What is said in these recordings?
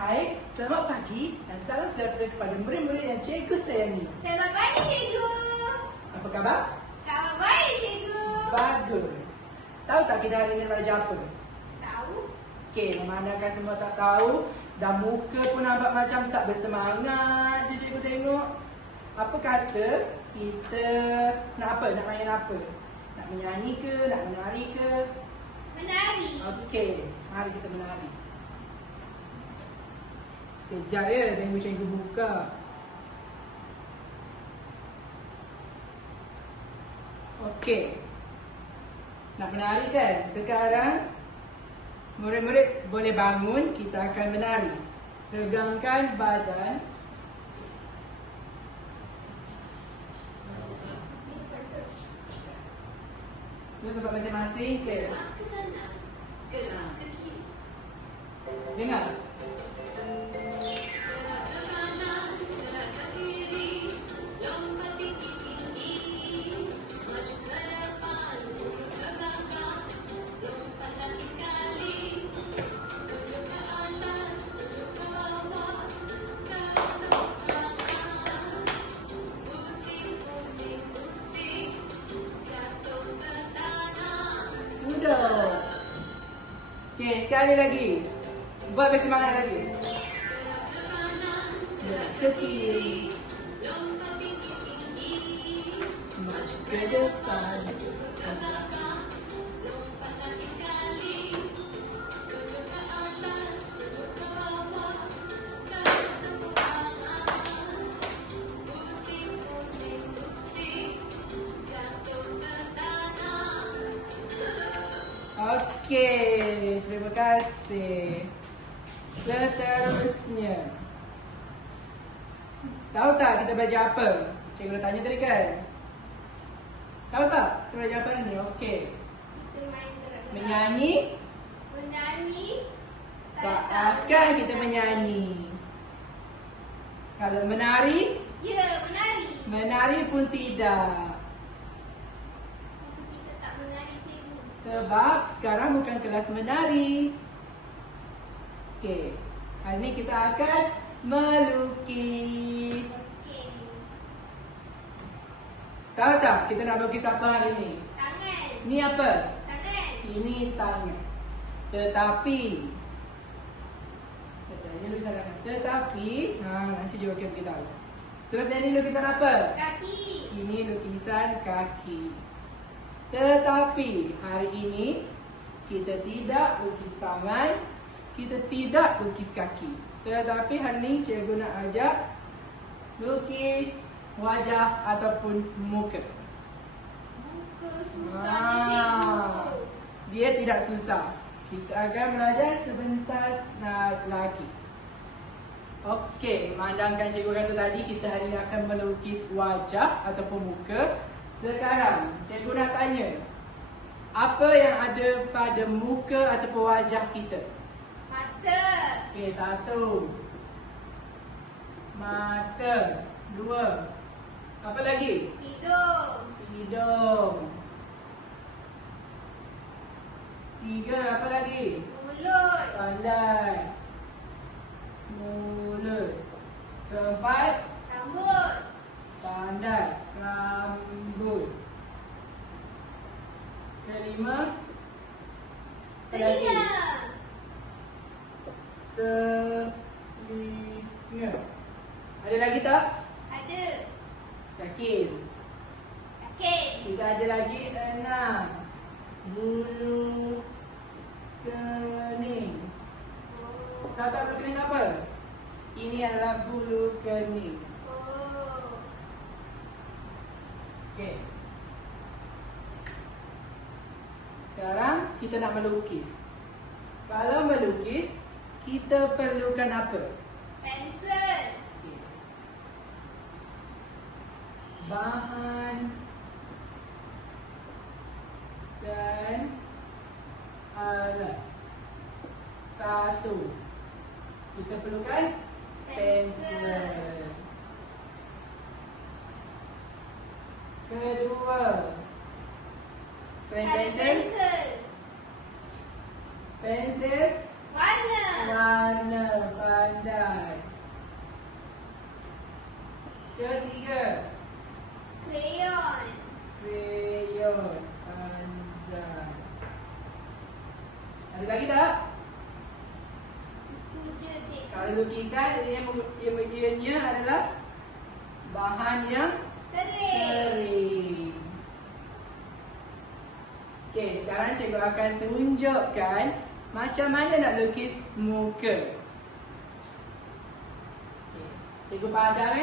Hai, selamat pagi dan salam sejahtera kepada murid-murid yang cikgu sayangi. Selamat pagi, cikgu. Apa khabar? Khabar baik, cikgu. Bagus. Tahu tak kita hari ini nak belajar apa? Tahu? Okey, memandangkan semua tak tahu dan muka pun nampak macam tak bersemangat je cikgu tengok. Apa kata kita nak apa? Nak main apa? Nak menyanyi ke? Nak menari ke? Menari. Okey, mari kita menari. Sekejap ya, tengok cikgu buka. Okey. Nak menari kan? Sekarang murid-murid boleh bangun, kita akan menari. Tegangkan badan. Duduk tempat masing-masing. Okey. Dengar. Okey, sekali lagi. Buat bersemangat lagi. Ke kiri. Maju ke depan. Okey, terima kasih. Seterusnya, tahu tak kita belajar apa? Cikgu dah tanya tadi kan? Tahu tak kita belajar apa ni? Okey. Kita main gerak-gerak. Menyanyi. Menyanyi. Tak akan kita menyanyi. Kalau menari, Ya, menari. menari pun tidak. Tapi kita tak menari, cikgu. Sebab sekarang bukan kelas menari. Okey. Hari ni kita akan melukis. Okey. Tahu tak kita nak lukis apa hari ni? Tangan. Ni apa? Tangan. Ini tangan. Tetapi ini lukisan tangan. Tetapi nanti juga kita beritahu. Seterusnya ini lukisan apa? Kaki. Ini lukisan kaki. Tetapi hari ini kita tidak lukis tangan, kita tidak lukis kaki. Tetapi hari ini cikgu nak ajak lukis wajah ataupun muka. Muka susahnya, cikgu. Dia tidak susah. Kita akan belajar sebentar lagi. Okey, memandangkan cikgu kata tadi kita hari ini akan melukis wajah ataupun muka. Sekarang cikgu nak tanya, apa yang ada pada muka ataupun wajah kita? Mata. Okey, satu. Mata. Dua. Apa lagi? Hidung. Hidung. Tiga, apa lagi? Mulut. Pandai. Mulut. Keempat, Rambut. pandai. Rambut. Kelima, apa lagi? Telinga. Telinga. Ada lagi tak? Ada. Yakin? Kaki. Kita ada lagi 6. Bulu kening. Oh. Tahu tak bulu kening apa? Ini adalah bulu kening. Oh. Okey. Sekarang kita nak melukis. Kalau melukis, kita perlukan apa? Pensel. Okey. Bahan dan alat. Satu, kita perlukan pensel. Kedua, selain Ada pensel, pensel. pensel Warna. Warna. Pandai. Ketiga. Crayon. Crayon. Pandai. Ada lagi tak? Itu je, cikgu. Kalau lukisan, ianya adalah bahan yang kering. Okey, sekarang cikgu akan tunjukkan macam mana nak lukis muka. Okay. Cikgu padam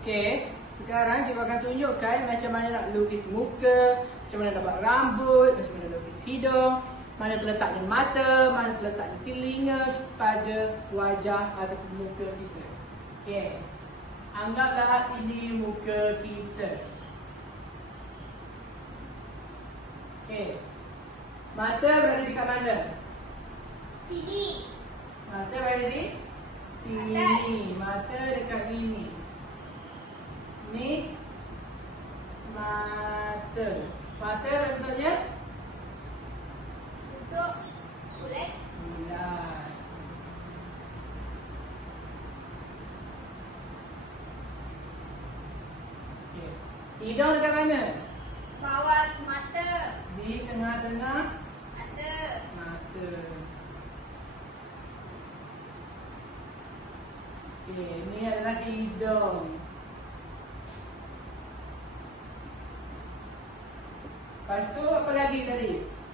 Okey, sekarang cikgu akan tunjukkan macam mana nak lukis muka, macam mana nak buat rambut, macam mana nak lukis hidung, mana terletaknya mata, mana terletaknya telinga pada wajah ataupun muka kita. Okey. Anggaplah ini muka kita. Okey. Mata berada di kat mana? Sini. Mata berada di sini. Atas. Mata dekat sini. Ni mata. Mata bentuknya Untuk bulat. bulat. Okey. Hidung dekat mana? Bawah mata. Di tengah-tengah Mata. mata. Okey, ini adalah hidung. Lepas tu apa lagi tadi?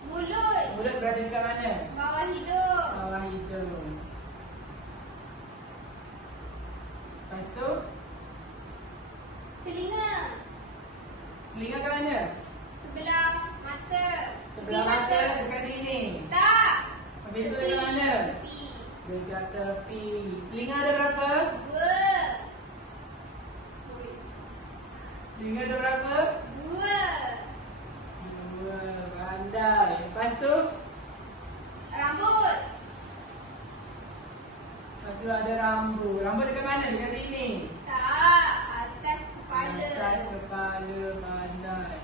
Mulut. Mulut berada dekat mana? Bawah hidung. Bawah hidung. Lepas tu Telinga. telinga kat mana? Sebelah mata. Sebelah Tepi mata dekat sini. Tak. Habis tu dekat mana? Tepi. Dekat tepi. Telinga ada berapa? Dua. Telinga ada berapa? Dua. Dua. Pandai. Lepas tu? Rambut. Lepas tu ada rambut. Rambut dekat mana? Dekat sini. Tak. Atas kepala. Atas kepala. Pandai.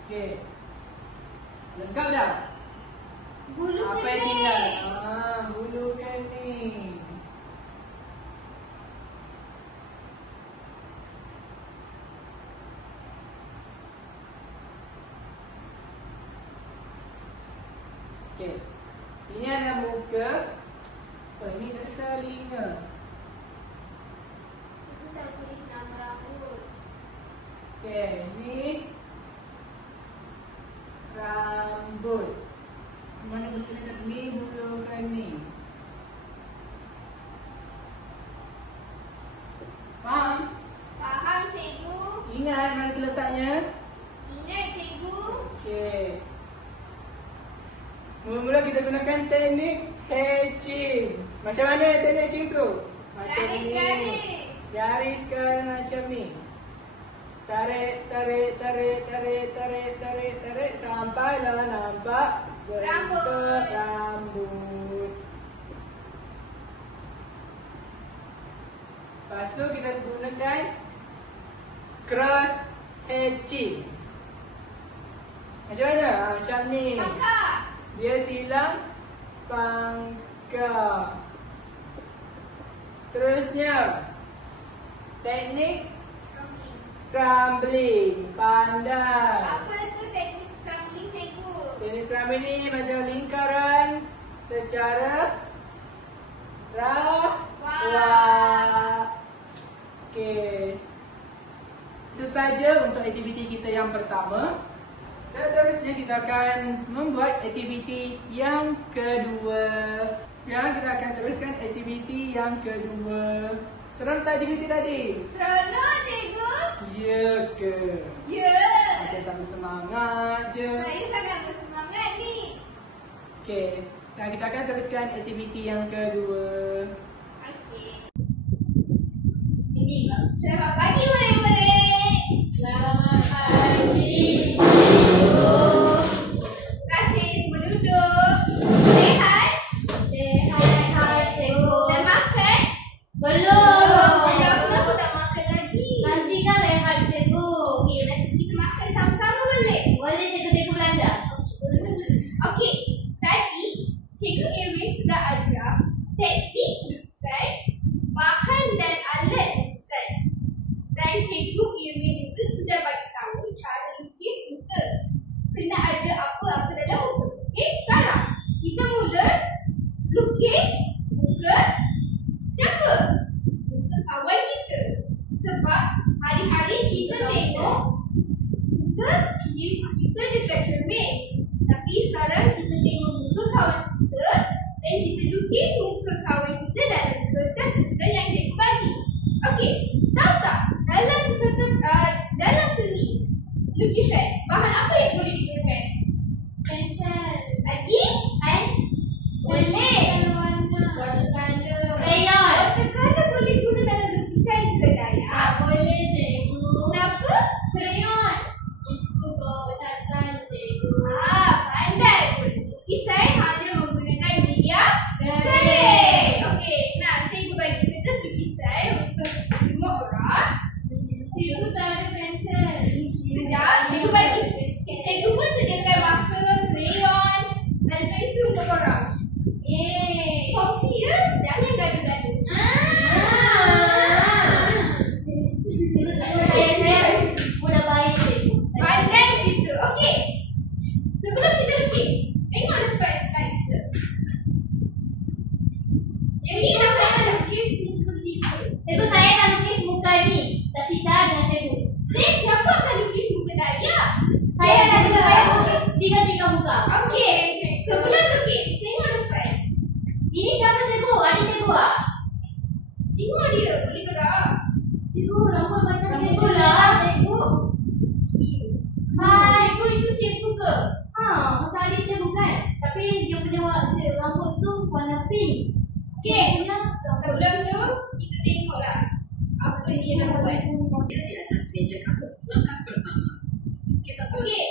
Okey. Lengkap dah? Bulu Apa yang tinggal? kening. Bulu kening. Okey. Ini adalah muka. Oh, ini adalah telinga. Itu tak tulis nama rambut. Okey, ini rambut. Mana bulu kening? Ni bulu kening. Faham? Faham, cikgu? Ingat mana terletaknya? Ingat, cikgu? Okey. Mula-mula kita gunakan teknik hatching. Macam mana teknik hatching tu? Macam ni. Garis-garis. Gariskan macam ni. Tarik, tarik, tarik, tarik, tarik, tarik, tarik sampailah nampak bentuk Rambut. rambut. Lepas tu kita gunakan cross hatching. Macam mana? Macam ni. Pangkal. Dia silang pangkal. Seterusnya teknik scrambling. Pandai. Apa tu teknik scrambling, cikgu? Teknik scrambling ni macam lingkaran secara rawat. Okey. Itu saja untuk aktiviti kita yang pertama. Seterusnya kita akan membuat aktiviti yang kedua. Sekarang kita akan teruskan aktiviti yang kedua. Seram tak aktiviti tadi? Seronok, cikgu? Ya ke? Ya. Macam tak bersemangat je. Saya sangat bersemangat ni. Okey. Sekarang kita akan teruskan aktiviti yang kedua. Okey. Selamat pagi, murid-murid. Selamat pagi. Terima kasih semua duduk. Sehat? Sehat, cikgu. Dah makan? Cikgu Irwin sudah ajar teknik lukisan, bahan dan alat lukisan. Dan Cikgu Irwin juga sudah bagi tahu cara lukis muka. Kena ada apa-apa dalam muka. Okey, sekarang kita mula lukis muka siapa? Muka kawan kita. Sebab hari-hari kita tengok muka kita dekat cermin. Tapi sekarang kita tengok muka kawan kita dan kita lukis muka kawan kita dalam kertas lukisan yang cikgu bagi. Okey, tahu tak dalam kertas dalam seni lukisan bahan apa yang boleh digunakan? Pensel. Lagi? Pen. Boleh. Watercolor. Watercolor. Crayon. Watercolor boleh guna dalam lukisan ke Dayah? Boleh cikgu. Kenapa? Crayon. Itu bawa catatan cikgu. Pandai pun. Lukisan hanya menggunakan media kering. Okey, nah cikgu bagi kertas lukisan untuk semua orang. Cikgu tak ada pensel. Sekejap, cikgu bagi. Cikgu pun sediakan marker, krayon dan pensel untuk korang. Yeay. Kongsi ya, jangan gaduh-gaduh. Saya udah baik cikgu. Pandai gitu. Okey. Sebelum kita lukis, tengok depan slide kita. Yang ni dah Saya nak lukis muka kita. Cikgu, saya nak lukis muka ni. Tak Sita dengan cikgu. Then siapa akan lukis muka Dayah? Saya nak lukis tiga-tiga muka. Okey. Sebelum lukis, tengok depan. Ini siapa cikgu? Adik cikgu ah? Tengok dia, boleh gerak. Cikgu, rambut macam cikgu lah. Cikgu. Cikgu itu cikgu ke? Macam adik cikgu kan? Tapi dia punya rambut tu warna pink. Okey. Sebelum tu, kita tengoklah apa dia nak buat. Di atas meja kamu, langkah pertama. Kita Okey.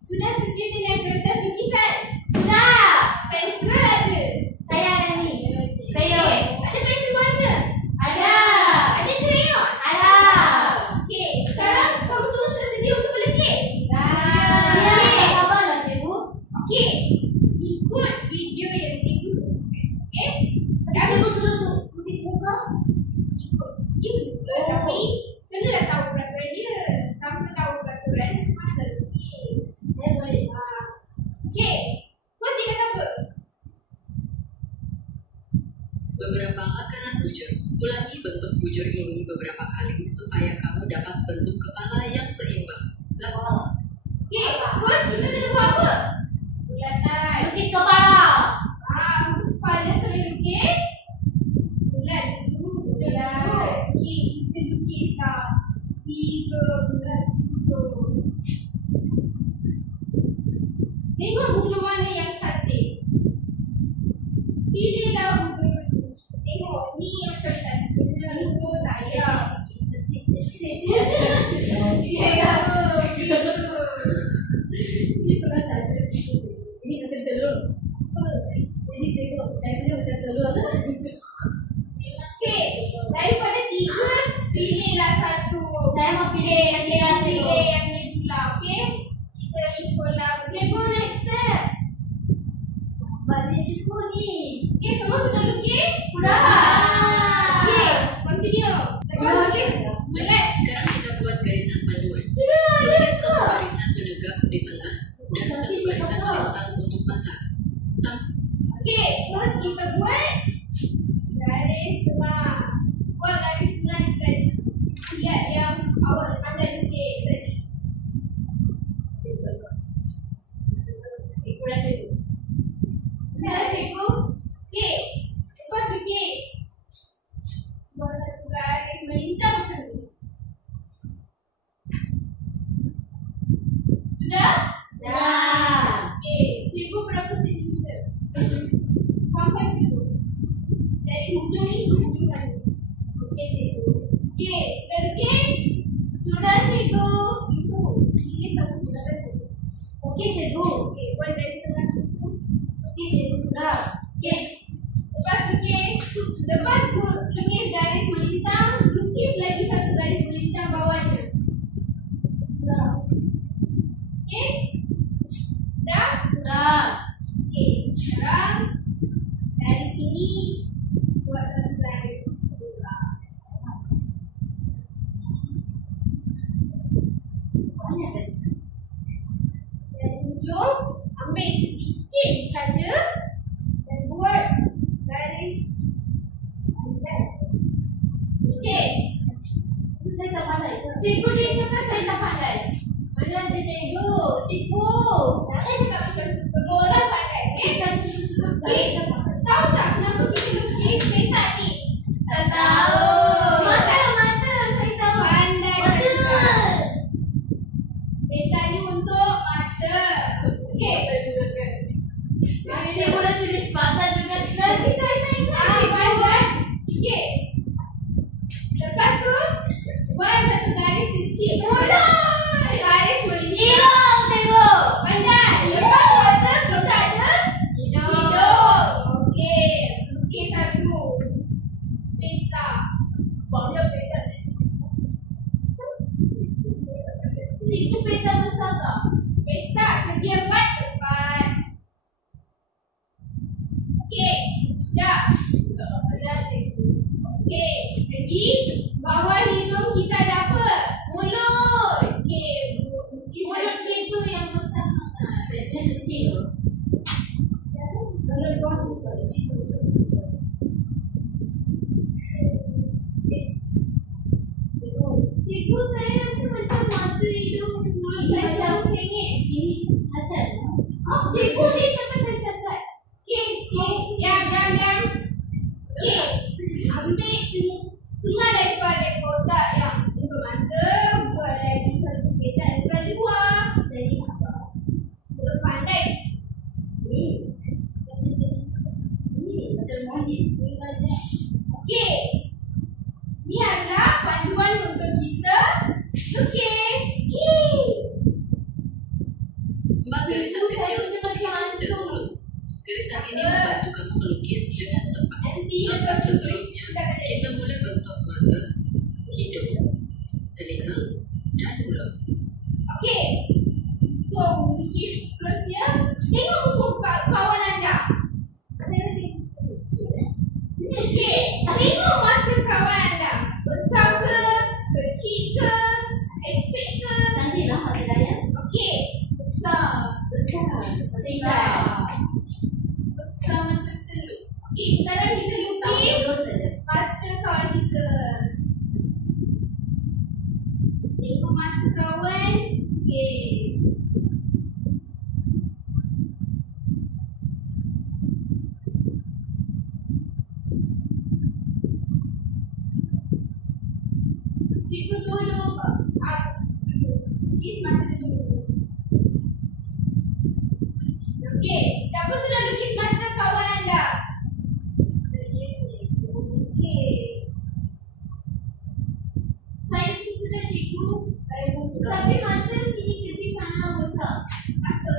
Sudah sedia dengan kertas lukisan? Sudah. Pensel ada? Saya ada ni. Okey. Krayon. Ada pensel warna? Ada. Ada krayon? Ada. Okey, sekarang kamu semua sudah sedia untuk melukis? Ya, sabarlah cikgu. Okey, ikut video yang cikgu tunjukkan. Okey? Cikgu suruh tu lukis muka. Ikut. Dia juga, tapi kenalah tahu peraturan dia. Tanpa tahu peraturan, macam mana nak lukis? Saya boleh. Okey, first dia kata apa? beberapa makanan bujur. Ulangi bentuk bujur ini beberapa kali supaya kamu dapat bentuk kepala yang seimbang. Lakukan. Okey, first kita kena buat apa? Bulatan. Lukis kepala. Untuk kepala kena lukis bulat dulu. Okey, kita lukislah 3 bulat bujur. Tengok bujur mana yang cantik. Pilihlah bujur itu. Tengok, ni yang cantik. Bujur Dayah. Ini sudah saja. Ini macam telur. Jadi tengok, saya punya macam telur. Okey, daripada 3, pilihlah satu. Saya mau pilih yang dia Pilih yang ni pula, okey? Kita ikutlah. Cikgu, next step. Balik cikgu ni. Okey, semua sudah lukis? Sudah. Okey, continue. Lepas lukis, bulat. Sekarang kita buat garisan panduan. Sudah, Lukis let's satu go. barisan menegak di tengah dan satu barisan melintang untuk mata. Okey, first kita buat garis tengah. Buat garis tengah dekat bulat yang awal anda lukis tadi. Sudah cikgu. Sudah cikgu. Okey, lepas lukis. Buat satu garis melintang macam ni. Sudah? Dah. Okey, Cikgu berapa sentimeter? sampai dulu. Dari hujung ni ke hujung sana. Okey, cikgu. Okey, kita lukis. Sudah cikgu. Cikgu, pilih satu bulatan saja. Okey cikgu. Okey, buat garis tengah dulu. Okey cikgu sudah. Okey. Lepas lukis garis melintang, lukis lagi satu garis melintang bawahnya. Sudah. Okey? Dah? Sudah. Okey, sekarang ini buat satu garis pula. Dan hujung ambil sedikit saja dan buat garis panjang. Okey. Saya tak pandai. Cikgu dia cakap saya tak pandai. Mana ada cikgu? Tipu. Jangan cakap macam tu. Semua orang pandai. Okey. Tahu tak kenapa kita lukis peta ni? Tak tahu. Mata. Saya tahu. Pandai. Mata. Peta ni untuk mata. Okey. Dia boleh tulis patah juga. Nanti saya tengok. Pandai. Okey. Lepas tu, buat satu garis kecil. Mulai. Garis melingkar. Hidung tengok. Pandai. Lepas mata kita ada hidung. Okey. Lukis satu. Peta. Bangnya peta. Cikgu peta besar tak? Peta segi 4 tepat. Okey. Dah. Sudah cikgu. Okey. Lagi bawah hidung kita ada apa? Mulut. Okey. Mulut kita yang besar sangat. Peta kecil. Kalau bagus kalau cikgu. Cikgu, saya rasa macam mata, hidung, mulut saya selalu sengit. Ini cacat. Oh, cikgu dia cakap saya cacat. Okey. Diam. Okey. Ambil setengah daripada kotak yang untuk mata. Buat lagi satu peta dekat luar. Jadi apa? Pandai. Macam monyet. Okey. Ni adalah panduan untuk kita lukis. Sembah garisan kecil untuk hidung dan mulut. Garisan ini membantu kamu melukis dengan tepat. Nanti Langkah lepas seterusnya, kita akan ada. kita mulai bentuk mata, hidung, telinga, dan mulut. Okey. So, lukis seterusnya. Tengok muka kawan anda. Saya nak tengok. Okey. Tengok mata kawan anda. Besar ke? Kecil ke? Sempit ke? Cantiklah mata saya. Okey. Besar. Besar macam telur. Okey, sekarang kita lukis mata kawan kita. Tengok mata kawan. Okey. Cikgu duduk. Lukis mata dulu. Okey, siapa sudah lukis mata kawan anda? Okey. Saya pun sudah cikgu. Saya pun sudah. Tapi mata sini kecil sana besar. Mata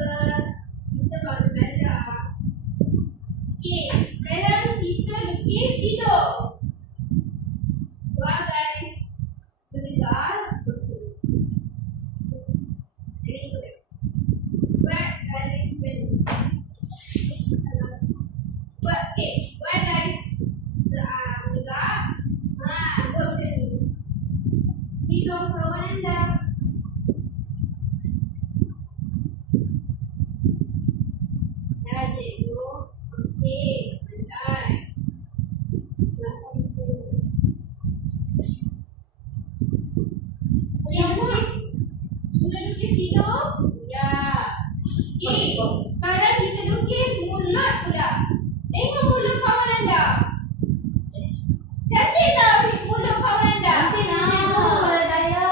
kita baru belajar. Okey, sekarang kita lukis hidung. Buat garis berdegar. Buat garis berdegar. Buat garis berdegar. Buat macam ni. Hidung kawan anda. Ya, cikgu. Okey, pandai. Sudah lukis hidung? Sudah. Okey, sekarang kita lukis mulut pula. Tengok mulut kawan anda. Cantik tak mulut kawan anda? Cantik lah. Daya.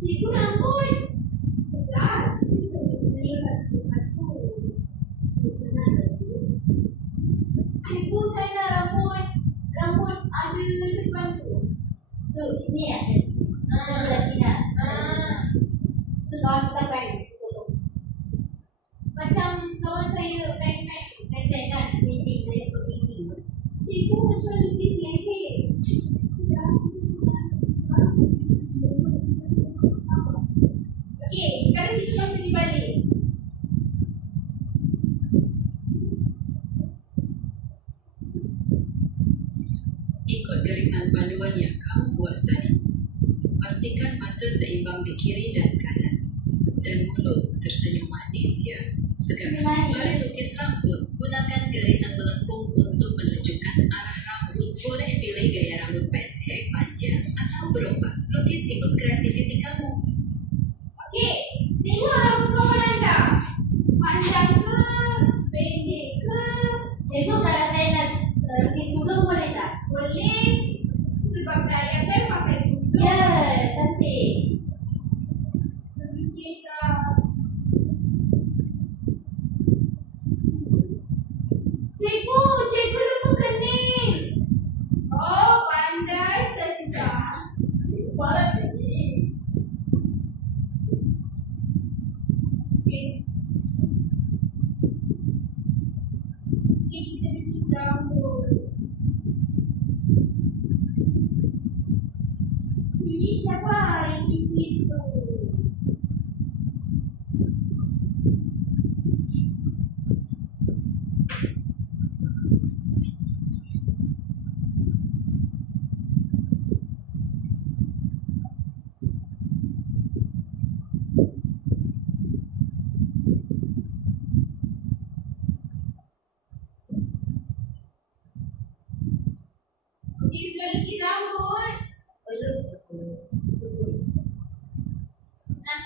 Cikgu rambut. Betul. Ini satu-satu. Cikgu, saya nak rambut. Rambut ada depan tu. Tu, ini ya. Belah Cina. Tu kawan kita kan. Macam kawan saya pendek kan. Pendek saya seperti ini. Cikgu macam lukis leher. Okey, sekarang kita akan pergi balik. Ikut garisan panduan yang kamu buat tadi. Pastikan mata seimbang di kiri dan kanan. Dan mulut tersenyum manis ya. Sekarang, mari lukis rambut. Gunakan garisan melengkung untuk menunjukkan arah rambut. Boleh pilih gaya rambut pendek, panjang, atau berubah. Lukis ikut kreativiti kamu. Okey, tengok rambut kawan anda. Panjang ke? Pendek ke? Cikgu, kalau saya nak lukis tudung boleh tak? Boleh. Sebab saya kan pakai tudung. Ya, cantik. Lukislah. Cikgu lupa kening. Oh, pandai tersikat. Barat ni. Okey. Okey, kita bikin rambut. Ini siapa yang bikin tu? Okey, sudah bikin rambut. Belum, cikgu. Nah, dah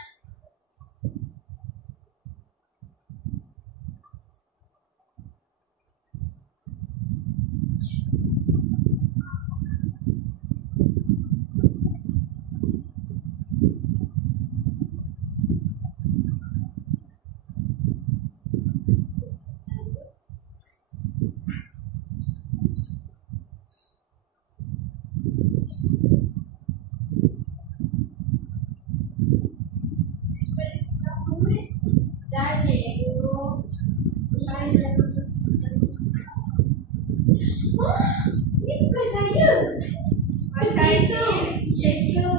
cikgu. Ini bukan saya. Macam itu, cikgu.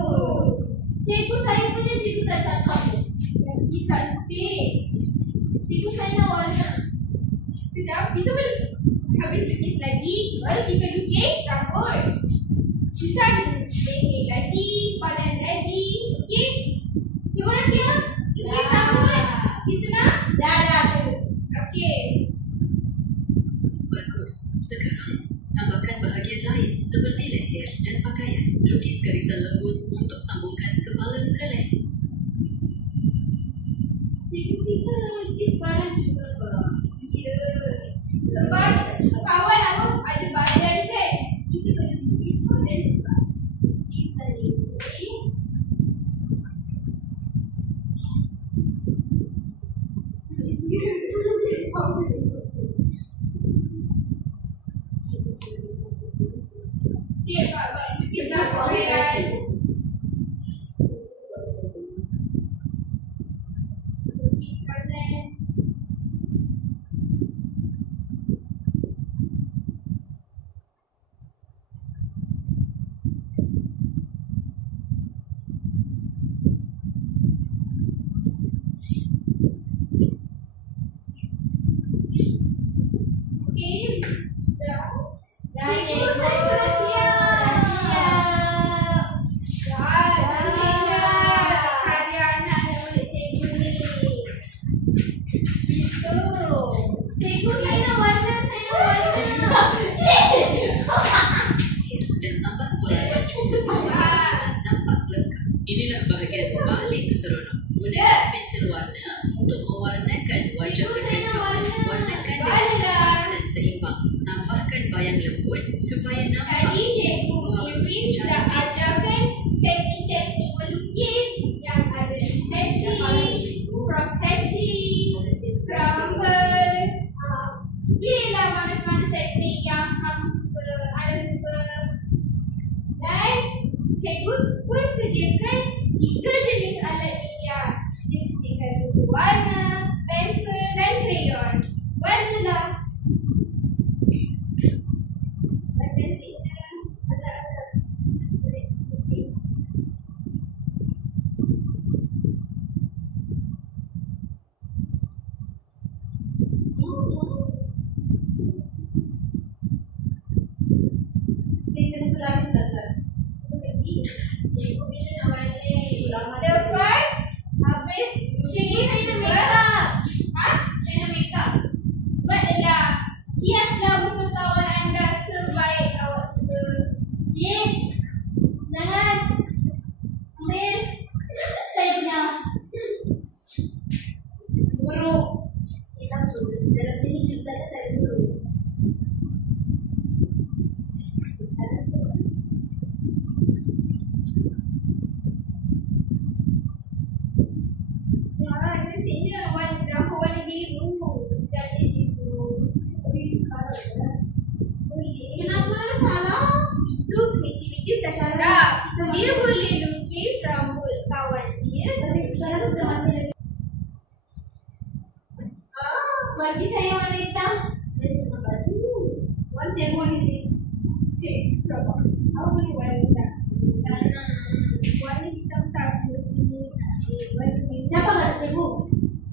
Cikgu, saya punya cikgu tak cakap. Lagi cantik. Cikgu, saya nak warna. Sekejap, kita habis lukis lagi, baru kita lukis rambut. Kita ada leher lagi, badan lagi. Okey? Semua dah siap? Lukis rambut. Kita nak? Dah. Okey. Bagus. Sekarang, tambahkan bahagian lain seperti leher dan pakaian. Lukis garisan lembut untuk sambungkan kepala ke leher. Cikgu, kita lukis badan juga ke? Ya. Sebab kawan awak ada badan kan? Kita kena lukis badan juga. Lukis badan. Okey, Pak. Kita pakaian. Lukis badan. Okey, sudah. Cikgu, saya sudah siap. Dah, cantiklah. Karya anak dan murid cikgu ni. Gitu. Cikgu, saya nak warna. Dan tambah kolor baju supaya lukisan nampak lengkap. Inilah bahagian paling seronok. Gunakan pensel warna untuk mewarnakan wajah Cikgu, saya nak warna. Warnakan dengan Warna. jelas dan seimbang. Tambahkan bayang lembut supaya nampak. Tadi cikgu Irin sudah ajarkan teknik-teknik melukis yang Wah, cantiknya. Rambut warna biru. Terima kasih, cikgu. Kenapa salah? Itu kreativiti Zahara. Dia boleh lukis rambut kawan dia. Sekarang tu dah masih ada. Bagi saya warna hitam. Saya tengah baju. Warna cikgu warna hitam. Cik, berapa? Apa boleh warna hitam? Warna hitam tak semestinya. Siapa kata cikgu?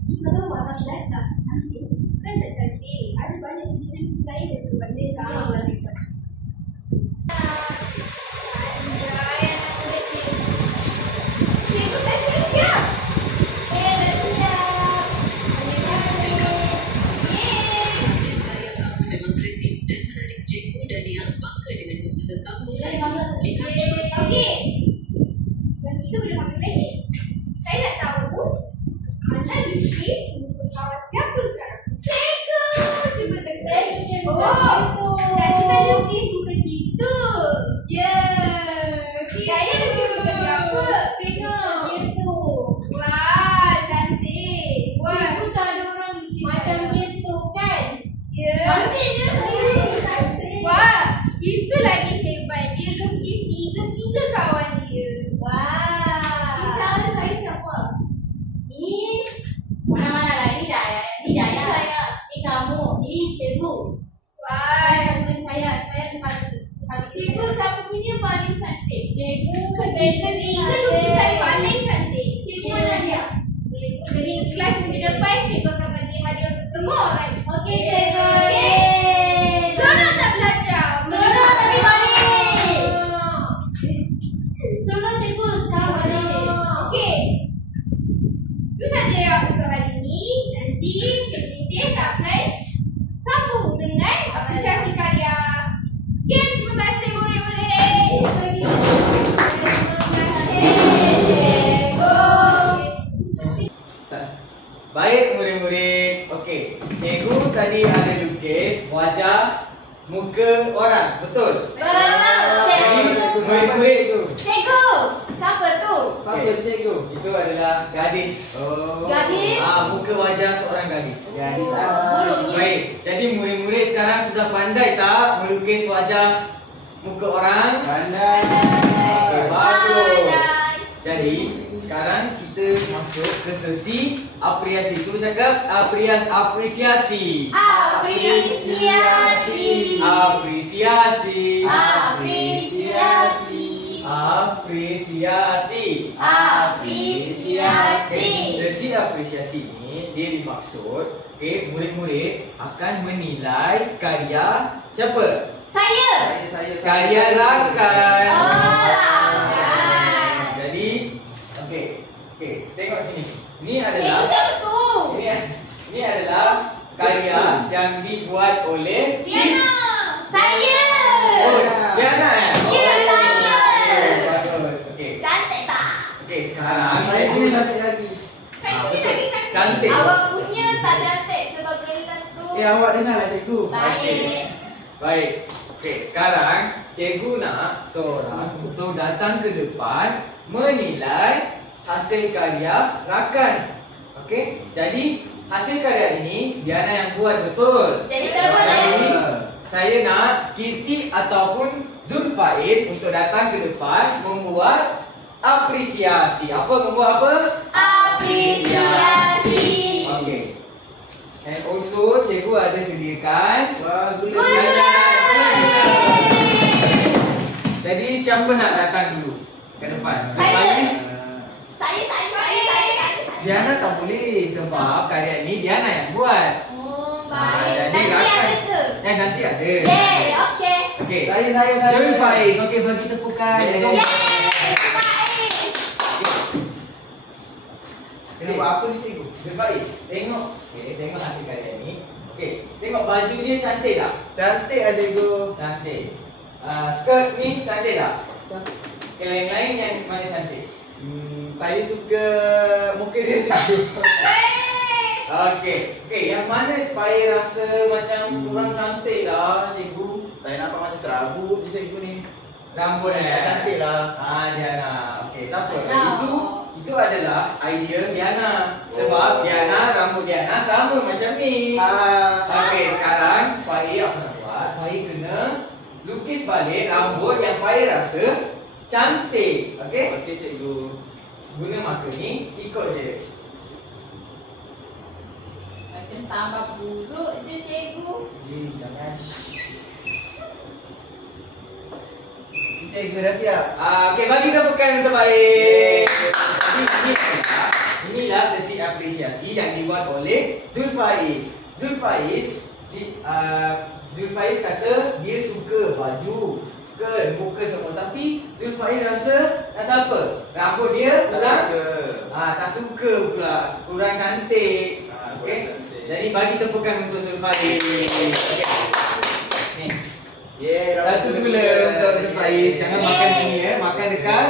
Cikgu tahu warna kita tak cantik. Kan tak cantik. Ada banyak pikiran lain daripada warna Salah warna hitam. Cikgu, saya sudah siap. Dah siap. Hasil kamu, Yeay. hasil karya kamu memang kreatif dan menarik cikgu dan yang bangga dengan usaha kamu. Saya bangga. Lihat juga Okey. Dan kita boleh pakai lagi. Saya nak tahu anda mesti untuk kawan siapa sekarang? Cikgu! Cuba tekan. Oh, tak suka lukis muka kita. Saya lukis muka siapa? Tengok. Gitu. Wah, cantik. Wah, Cikgu tak ada orang lukis. macam gitu kan? Ya. Cantiknya saya. Wah, itu lagi hebat. Dia lukis tiga kawan dia. Wah. Salah saya siapa? Ini Mana-mana lah. Ini Daya. Ini Daya. Saya. Ini kamu. Ini cikgu. wah. Saya tempat cikgu siapa punya paling cantik? Cikgu tiga lukisan paling cantik. Cikgu mana dia? Jadi kelas minggu depan cikgu akan bagi hadiah untuk semua orang. Okey, cikgu. Yeay. Seronok tak belajar? Seronok tapi balik. Oh. Seronok cikgu sekarang balik. Okey. Itu saja untuk hari ini. Nanti Cikgu Nidin akan sambung dengan apresiasi karya. Sekian, terima kasih murid-murid. Baik murid-murid. Okey, cikgu tadi ada lukis wajah muka orang, betul? Jadi murid-murid itu. Cikgu, siapa tu? Siapa cikgu? Itu adalah gadis. Gadis? Muka wajah seorang gadis. Gadis. Buruknya. Baik. Jadi murid-murid sekarang sudah pandai tak melukis wajah muka orang? Pandai. Okey, bagus. Pandai. Jadi sekarang kita masuk ke sesi apresiasi. Cuba cakap apresiasi. Apresiasi. Apresiasi. Apresiasi. Apresiasi. Apresiasi. Sesi apresiasi ini dia dimaksud murid-murid akan menilai karya siapa? Saya. Karya rakan. Oh, rakan. Jadi tengok sini. Ini Cikgu adalah siapa tu? ini adalah karya yang dibuat oleh Diana. Saya. Oh, Diana Ya, saya. Bagus. Okey. Cantik tak? Okey, sekarang Saya punya cantik lagi. Saya punya betul. lagi cantik. Cantik. Awak punya tak cantik sebab kelihatan tu. Awak dengarlah cikgu. Baik. Baik. Okey, sekarang cikgu nak seorang untuk datang ke depan menilai hasil karya rakan. Okey? Jadi hasil karya ini Diana yang buat, betul? Jadi saya boleh. Jadi saya nak Kirti ataupun Zulfaiz untuk datang ke depan membuat apresiasi. Membuat apa? Apresiasi. Okey. And also cikgu ada sediakan Wah, Jadi siapa nak datang dulu ke depan? Saya. Zulfaiz? Saya. Diana tak boleh sebab karya ini Diana yang buat. Oh, Jadi baik. Nanti rakan. ada ke? Nanti ada. Yeay, okey. Okey. Saya. Zulfaiz, okey bagi tepukan. Yeay. Jom. Yeay, baik. Kena buat apa ni cikgu? Zulfaiz, tengok. Tengok hasil karya ini. Okey, tengok baju dia cantik tak? Cantik lah cikgu. Cantik. Skirt ni cantik tak? Cantik. Yang lain yang mana cantik? Saya suka muka dia cikgu. Okey, yang mana supaya rasa macam kurang cantik lah cikgu? Saya nampak macam serabut je cikgu ni. Rambut Cantik lah. Diana. Okey, tak apa. Nah. Itu itu adalah idea Diana. Sebab Diana, rambut Diana sama macam ni. Okey, sekarang Faiz apa nak buat? Faiz kena lukis balik rambut yang Faiz rasa cantik. Okey? Okey cikgu. Guna marker ni, ikut je. Macam tambah buruk je cikgu. Jangan. Cikgu dah siap. Okey, bagi tepukan untuk Faiz. Jadi inilah sesi apresiasi yang dibuat oleh Zulfaiz. Zulfaiz kata dia suka baju, suka muka semua, tapi Zulfaiz rasa tak siapa. Rambut dia kurang tak suka pula, kurang cantik. Okey. Jadi bagi tepukan untuk Zulfaiz. Okey. Ni. Satu gula untuk Zulfaiz. Jangan makan sini ya, makan dekat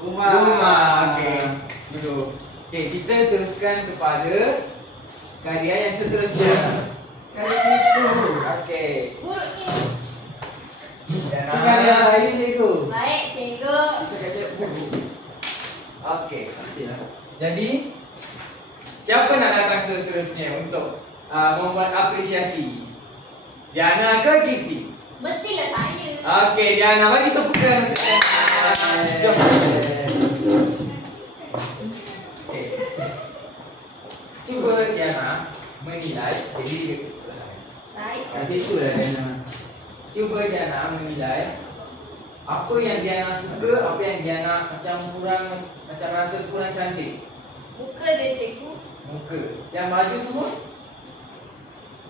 rumah. Okey. Duduk. Okey, kita teruskan kepada karya yang seterusnya. Karya itu. Okey. Buruknya. Karya saya cikgu. Baik cikgu. Kita kata buruk. Okey. Jadi siapa nak datang seterusnya untuk membuat apresiasi? Diana ke Kiti? Mestilah saya. Okey, Diana bagi tepukan. Jom. Okey. Cuba Diana menilai. Jadi Baik. Tadi tu dah Diana. cuba Diana menilai apa yang Diana suka, apa yang Diana macam rasa kurang cantik. Muka dia cikgu. Muka. Yang baju semua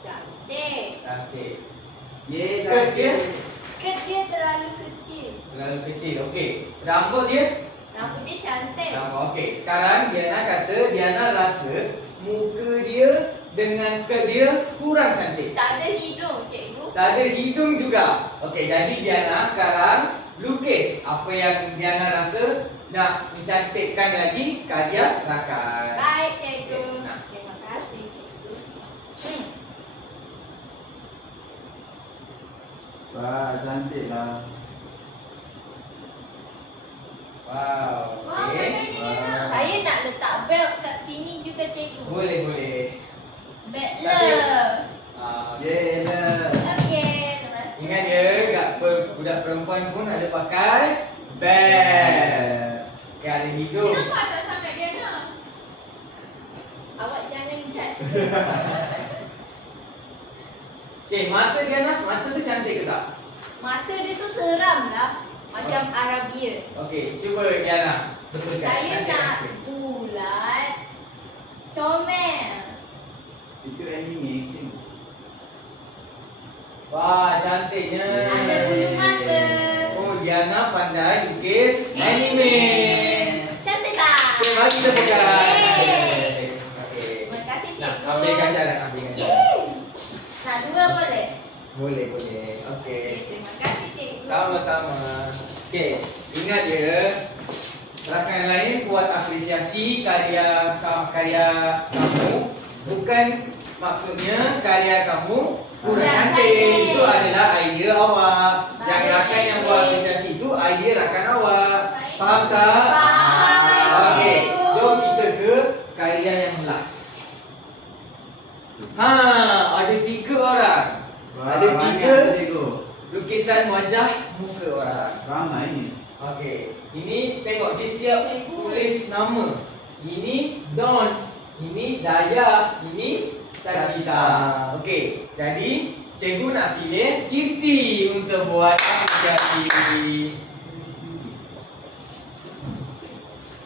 Cantik. cantik. Ye, Skirt dia Skirt dia terlalu kecil. terlalu kecil. Okey. Rambut dia Rambut dia cantik. okey. Sekarang Diana kata Diana rasa muka dia dengan skirt dia kurang cantik. Tak ada hidung cikgu. Tak ada hidung juga. Okey, jadi Diana sekarang lukis apa yang Diana rasa nak mencantikkan lagi karya rakan. Baik cikgu. Nah. Terima kasih cikgu. Wah, cantik lah. Wow. Okey. Saya nak letak belt kat sini juga cikgu. Boleh, boleh. Belt Tapi- love. Ye lah. Okey, terima kasih. Ingat ya, budak perempuan pun ada pakai beg. Okey, ada hidung. Kenapa tak sangat Diana? Awak jangan judge. Okey, mata Diana, mata tu cantik ke tak? Mata dia tu seram lah. Macam Arabia. Okey, cuba Diana. Betulkan. Saya Cantik nak sikit. bulat, comel. Itu anime cikgu. Wah, cantiknya. Ada bulu mata. Oh, Diana pandai lukis anime. Cantik tak? Okey, mari kita buka. Yeay. Okey. Terima kasih Nak cikgu. ambilkan jalan, ambilkan jalan. Yeay. Nak dua boleh? Boleh, boleh. Okey. Okey, terima kasih cikgu. Sama-sama. Okey, ingat ya, rakan lain buat apresiasi karya kamu, bukan maksudnya karya kamu kurang Kurang cantik. cantik. Itu adalah idea awak. Yang Baik, rakan yang baik. buat apresiasi itu idea rakan awak. Baik. Faham tak? Faham. Okey, jom kita ke karya yang last. Ada 3 orang. Ada Wah, 3 banyak cikgu. lukisan wajah muka orang. Ramai ni. Okey, ini tengok dia siap tulis nama. Ini Don, ini Daya, ini Tasita. Okey, jadi cikgu nak pilih Kirti untuk buat apresiasi.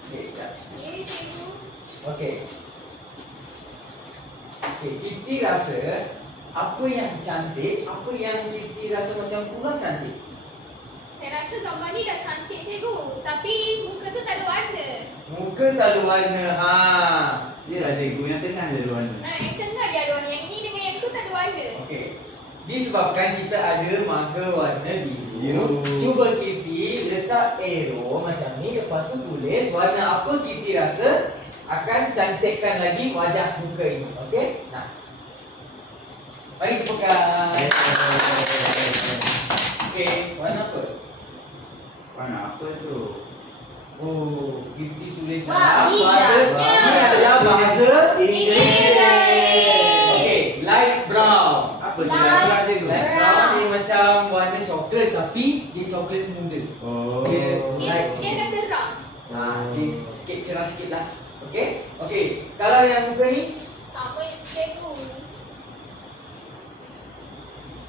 Okey, sekejap. Ini cikgu. Okey. Okey, Kirti rasa apa yang cantik, apa yang Kirti rasa macam kurang cantik. Saya rasa gambar ni dah cantik cikgu. Tapi muka tu tak ada warna. Muka tak ada warna. Yelah cikgu, yang tengah ada warna. Yang tengah dia ada warna. Yang ni dengan yang tu tak ada warna. Okey. Disebabkan kita ada marker warna biru. Biru. Cuba Kirti letak arrow macam ni, lepas tu tulis warna apa Kirti rasa akan cantikkan lagi wajah muka ini. Okey? Nah. Bagi tepukan. Okey, warna apa? Warna apa tu? Oh, Kirti tulis Wah, ni bahasa. dah. Ini adalah bahasa Inggeris. Okey, light brown. Apa Light dia light je tu? Light brown dia macam warna coklat tapi dia coklat muda. Oh. Dia Dia light. dah terang. Dia sikit cerah sikit lah. Okey. Okey. Kalau yang muka ni Sama cikgu.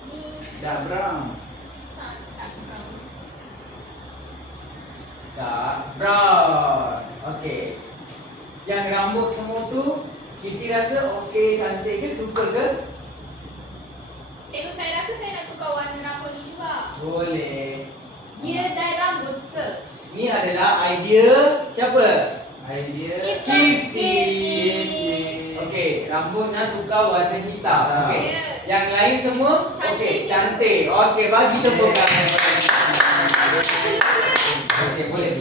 Ni Dah brown. tak terang. tak brown. Okey. Yang rambut semua tu Siti rasa okey, cantik ke, suka ke? Cikgu, saya rasa saya nak tukar warna rambut ni juga. Boleh. Dia dye rambut ke? Ni adalah idea siapa? Idea. Kirti. Okey, rambut nak tukar warna hitam. Okey. Ya. Yang lain semua okey, cantik. Okey, bagi tepuk tangan kepada Kirti. Okey, boleh.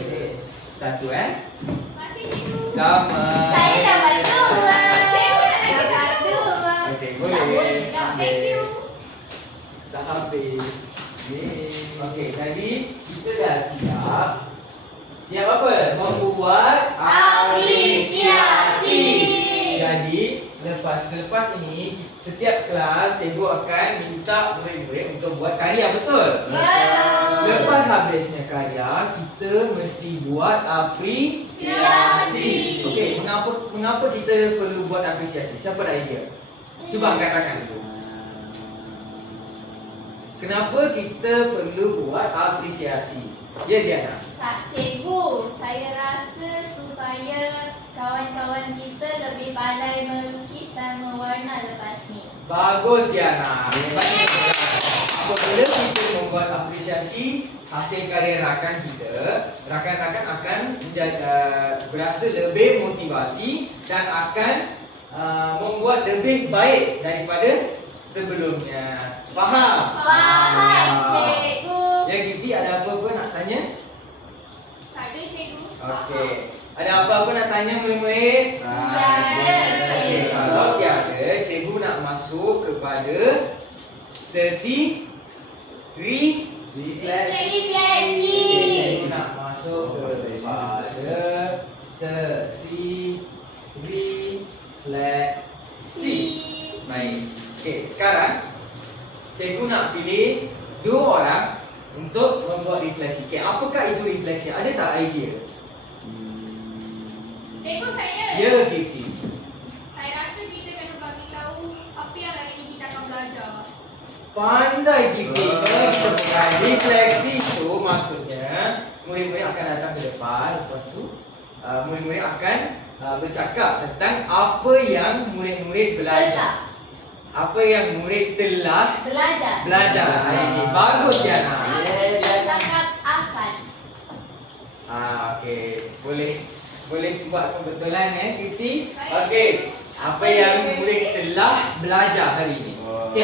Satu Masih cikgu. Sama. Saya dapat dua. Cikgu dapat dua. Okey, Tak boleh boleh. tak. Thank you. Dah habis. Okey, jadi kita dah siap. Siap apa? Membuat Apresiasi. Jadi lepas ini setiap kelas cikgu akan minta murid-murid untuk buat karya, betul? Betul. Lepas habisnya karya, kita mesti buat apresiasi. Okey, mengapa kita perlu buat apresiasi? Siapa ada idea? Cuba angkat tangan dulu. Kenapa kita perlu buat apresiasi? Ya, Diana. Cikgu, saya rasa supaya kawan-kawan kita lebih pandai melukis dan mewarna lepas ni. Bagus, Diana. Apabila kita membuat apresiasi hasil karya rakan kita, rakan-rakan akan berasa lebih motivasi dan akan membuat lebih baik daripada sebelumnya. Faham? Faham, cikgu. Ya, Giti, ada apa-apa nak tanya? Tak ada, cikgu. Okey. Ada apa-apa nak tanya murid-murid? Tiada. Okey, kalau tiada, cikgu nak masuk kepada sesi Refleksi. Cikgu nak masuk kepada sesi refleksi. Baik. Okey, sekarang cikgu nak pilih dua orang untuk membuat refleksi. Okey, apakah itu refleksi? Ada tak idea? Cikgu, saya. Ya, Kiki. Saya rasa kita kena bagi tahu apa yang hari ini kita akan belajar. Pandai Kiki. Kita bukan refleksi itu maksudnya murid-murid akan datang ke depan, lepas tu murid-murid akan bercakap tentang apa yang murid-murid belajar. Apa yang murid telah belajar hari ini. Bagus, Diana. Kita cakap akan. Okey. Boleh buat kebetulan Kiti. Okey. Apa yang murid telah belajar hari ini. Okey,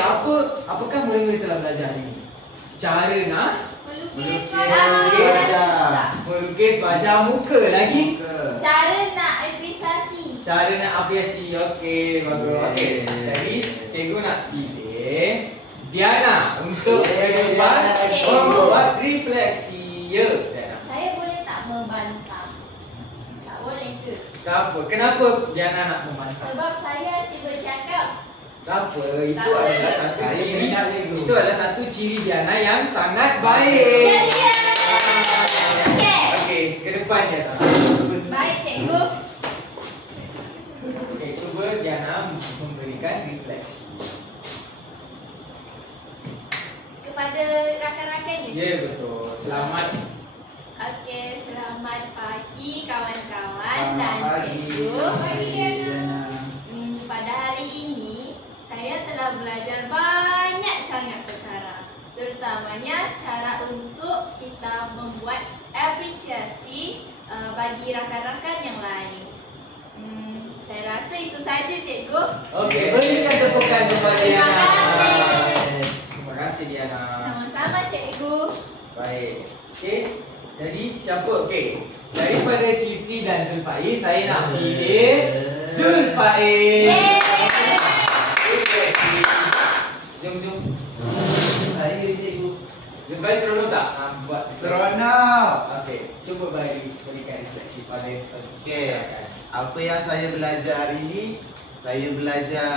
apakah murid-murid telah belajar hari ini? Cara nak Melukis melukis wajah muka lagi. Cara nak apresiasi. Cara nak apresiasi. Okey, bagus. Okey. Jadi cikgu nak pilih Diana untuk membuat refleksi. Ya, Diana. Saya boleh tak membantah? Tak boleh ke? Kenapa Diana nak membantah? Sebab saya asyik bercakap. Tak apa, itu Tak boleh. adalah satu ciri. Itu adalah satu ciri Diana yang sangat baik. Ceria. Okey. Okey, ke depan Diana. Baik, cikgu. Okey, cuba Diana memberikan refleksi. Kepada rakan-rakannya. Ya, betul. Selamat. Okey, selamat pagi kawan-kawan Selamat dan pagi. cikgu. Pagi, Diana. Pada hari ini saya telah belajar banyak sangat perkara, terutamanya cara untuk kita membuat apresiasi bagi rakan-rakan yang lain. Saya rasa itu saja, cikgu. Okey, berikan tepukan kepada Terima Diana. kasih. Terima kasih Diana. Sama-sama, cikgu. Baik. Okey. Jadi siapa? Okey. Daripada Kirti dan Zulfaiz, saya nak pilih Zulfaiz. Jom. Saya cikgu. Zulfaiz Supaya seronok tak? Buat Seronok. okey, cuba berikan refleksi pada Okey. Apa yang saya belajar hari ini? Saya belajar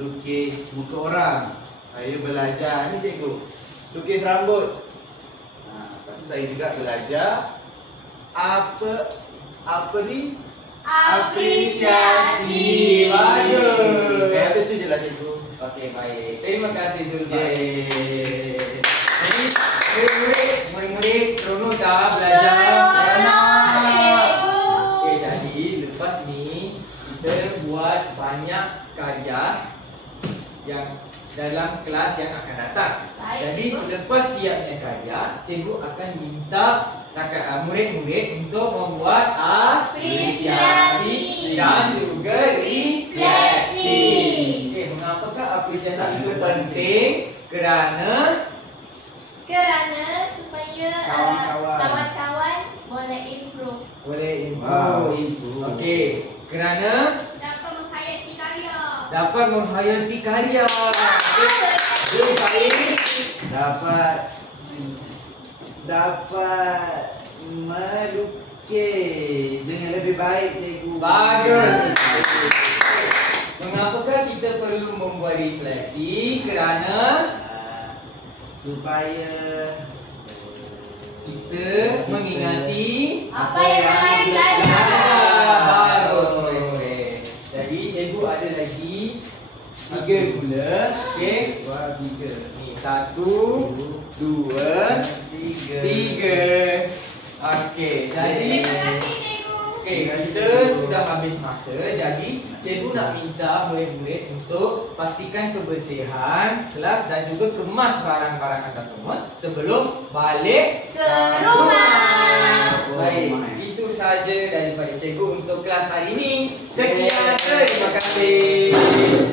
lukis muka orang. Saya belajar ni cikgu. Lukis rambut. Lepas tu saya juga belajar apa ni? Apresiasi. Bagus. Saya rasa tu je lah cikgu. Okey, baik. Terima kasih Zulfan. Yeay. Jadi, murid-murid seronok tak belajar? Seronok, cikgu. Okey, jadi lepas ni kita buat banyak karya yang dalam kelas yang akan datang. Baik, Jadi cikgu. selepas siapnya karya, cikgu akan minta murid-murid untuk membuat apresiasi dan juga refleksi. Okey, mengapakah apresiasi itu penting? Kerana Supaya Kawan-kawan. kawan-kawan boleh improve. boleh Wow, improve. improve. Okey, kerana Dapat menghayati karya. dapat menghayati karya. Okey, baik. Dapat melukis dengan lebih baik cikgu. Bagus. Mengapakah kita perlu membuat refleksi? Kerana Supaya kita mengingati Apa yang telah belajar. Bagus murid-murid. Jadi cikgu ada lagi 3 gula. Okey. 2, 3. Ni 1, 2, 3. Okey. Jadi Terima kasih, cikgu. okey, kita sudah habis masa. Jadi cikgu nak minta murid-murid untuk pastikan kebersihan kelas dan juga kemas barang-barang anda semua sebelum balik Ke rumah. Baik, itu saja daripada cikgu untuk kelas hari ini. Sekian, terima kasih.